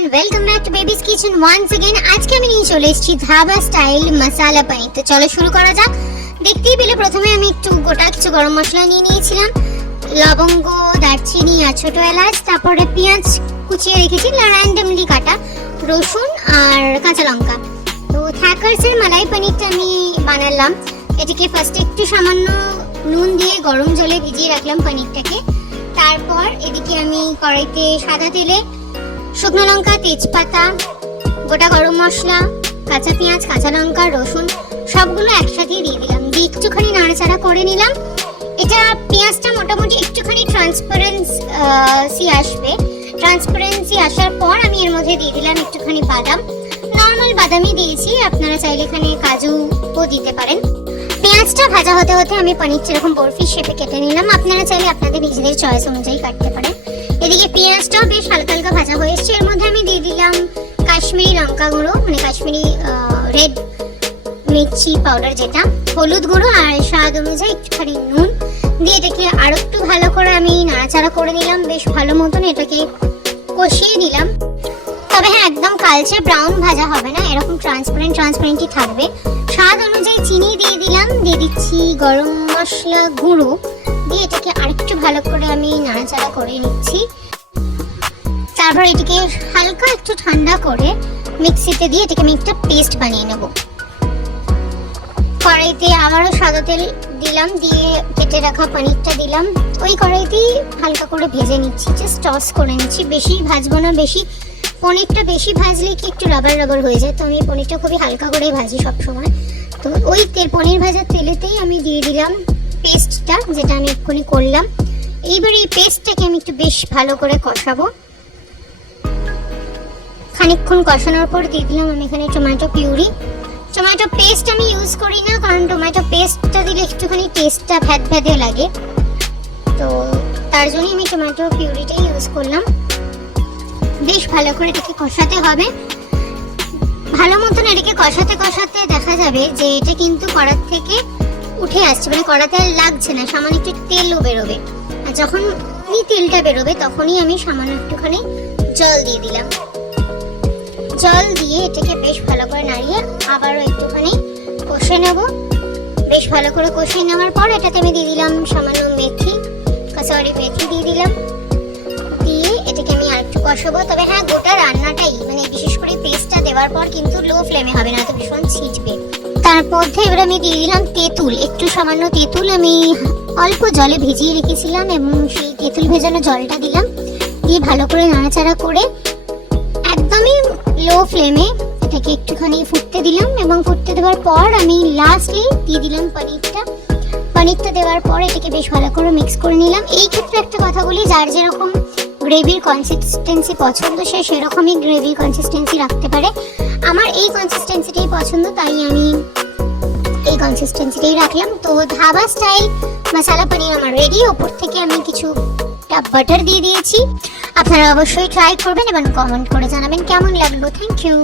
Everyone, welcome back to babies kitchen once again. আজকে আমি নিয়ে চলে এসেছি ধাবা স্টাইল মশলা পনির। তো চলো শুরু করা যাক। দেখতেই পেলে প্রথমে আমি একটু গোটা কিছু গরম মশলা নিয়ে নিয়েছিলাম, লবঙ্গ, দারচিনি আর ছোট এলাচ, তারপরে পেঁয়াজ কুচিয়ে রেখেছি, র্যান্ডমলি কাটা রসুন আর কাঁচা লঙ্কা। তো থ্যাকার্সের মালাই পনিরটা আমি বানালাম। এটাকে ফার্স্টে একটু সামান্য নুন দিয়ে গরম জলে ভিজিয়ে রাখলাম পনিরটাকে। তারপর এদিকে আমি কড়াইতে সাদা তেলে শুকনো লঙ্কা, তেজপাতা, গোটা গরম মশলা, কাঁচা পেঁয়াজ, কাঁচা লঙ্কা, রসুন সবগুলো একসাথে দিয়ে দিলাম, দিয়ে একটুখানি নাড়াচাড়া করে নিলাম। এটা পেঁয়াজটা মোটামুটি একটুখানি ট্রান্সপারেন্সি আসবে। ট্রান্সপারেন্সি আসার পর আমি এর মধ্যে দিয়ে দিলাম একটুখানি বাদাম, নর্মাল বাদামই দিয়েছি, আপনারা চাইলে এখানে কাজুও দিতে পারেন। পেঁয়াজটা ভাজা হতে হতে আমি পনিরটা এরকম বরফি শেপে কেটে নিলাম, আপনারা চাইলে আপনাদের নিজেদের চয়েস অনুযায়ী কাটতে পারেন। এদিকে পেঁয়াজটাও বেশ হালকা হালকা ভাজা হয়ে এসছে। এর মধ্যে আমি দিয়ে দিলাম কাশ্মীরি লঙ্কা গুঁড়ো, মানে কাশ্মীরি রেড মির্চি পাউডার যেটা, হলুদ গুঁড়ো আর স্বাদ অনুযায়ী একটুখানি নুন দিয়ে এটাকে আরো একটু ভালো করে আমি নাড়াচাড়া করে নিলাম। বেশ ভালো মতন এটাকে কষিয়ে নিলাম। তবে হ্যাঁ, একদম কালচে ব্রাউন ভাজা হবে না, এরকম ট্রান্সপারেন্টই থাকবে। স্বাদ অনুযায়ী চিনি দিয়ে দিলাম, দিয়ে দিচ্ছি গরম মশলা গুঁড়ো, দিয়ে এটাকে আরেকটু ভালো করে আমি নাড়াচাড়া করে নিচ্ছি। তারপর এটাকে হালকা একটু ঠান্ডা করে মিক্সিতে দিয়ে এটাকে আমি একটা পেস্ট বানিয়ে নেব। কড়াইতে আবারও সাদা তেল দিলাম, দিয়ে কেটে রাখা পনিরটা দিলাম, ওই কড়াইতেই হালকা করে ভেজে নিচ্ছি, জাস্ট টস করে নিচ্ছি। বেশি ভাজবো না, পনিরটা বেশি ভাজলে কি একটু রাবার হয়ে যায়, তো আমি পনিরটা খুবই হালকা করেই ভাজি সবসময়। তো ওই পনির ভাজার তেলেতেই আমি দিয়ে দিলাম পেস্টটা, যেটা আমি এক্ষুনি করলাম। এইবার এই পেস্টটাকে আমি একটু বেশ ভালো করে কষাবো। খানিকক্ষণ কষানোর পর দিয়ে দিলাম আমি এখানে টমেটো পিউরি। টমেটো পেস্ট আমি ইউজ করি না, কারণ টমেটো পেস্টটা দিলে একটুখানি টেস্টটা ভ্যাদে লাগে, তো তার জন্যই আমি টমেটো পিউরিটাই ইউজ করলাম। বেশ ভালো করে এটাকে কষাতে হবে। ভালো মতন এটাকে কষাতে কষাতে দেখা যাবে যে এটা কিন্তু কড়ার থেকে উঠে আসছে, মানে কড়াতে আর লাগছে না, সামান্য একটু তেলও বেরোবে। আর যখন তেলটা বেরোবে তখনই আমি সামান্য একটুখানি জল দিয়ে দিলাম। জল দিয়ে এটাকে বেশ ভালো করে নাড়িয়ে আবারও একটুখানি কষে নেব। বেশ ভালো করে কষিয়ে নেওয়ার পর এটাতে আমি দিয়ে দিলাম সামান্য কাসুরি মেথি দিয়ে দিলাম, দিয়ে এটাকে আমি আরেকটু কষাবো। তবে হ্যাঁ, গোটা রান্নাটাই মানে বিশেষ করে পেস্টটা দেওয়ার পর কিন্তু লো ফ্লেমে হবে না, তো ভীষণ ছিটবে। তার মধ্যে এবার আমি দিয়ে দিলাম তেঁতুল, একটু সামান্য তেঁতুল আমি অল্প জলে ভিজিয়ে রেখেছিলাম এবং সেই তেঁতুল ভেজানো জলটা দিলাম, দিয়ে ভালো করে নাড়াচাড়া করে একদমই লো ফ্লেমে এটাকে একটুখানি ফুটতে দিলাম। এবং ফুটতে দেওয়ার পর আমি লাস্টলি দিয়ে দিলাম পনিরটা দেওয়ার পর এটাকে বেশ ভালো করে মিক্স করে নিলাম। এই ক্ষেত্রে একটা কথা বলি, যার যেরকম গ্রেভির কনসিস্টেন্সি পছন্দ সে সেরকমই গ্রেভির কনসিস্টেন্সি রাখতে পারে। আমার এই কনসিস্টেন্সিটাই পছন্দ, তাই আমি এই কনসিস্টেন্সিটাই রাখলাম। তো ধাবা স্টাইল মশলা পনির আমার রেডি। ওপর থেকে আমি কিছুটা বাটার দিয়ে দিয়েছি। আপনারা অবশ্যই ট্রাই করবেন এবং কমেন্ট করে জানাবেন কেমন লাগলো। Thank you.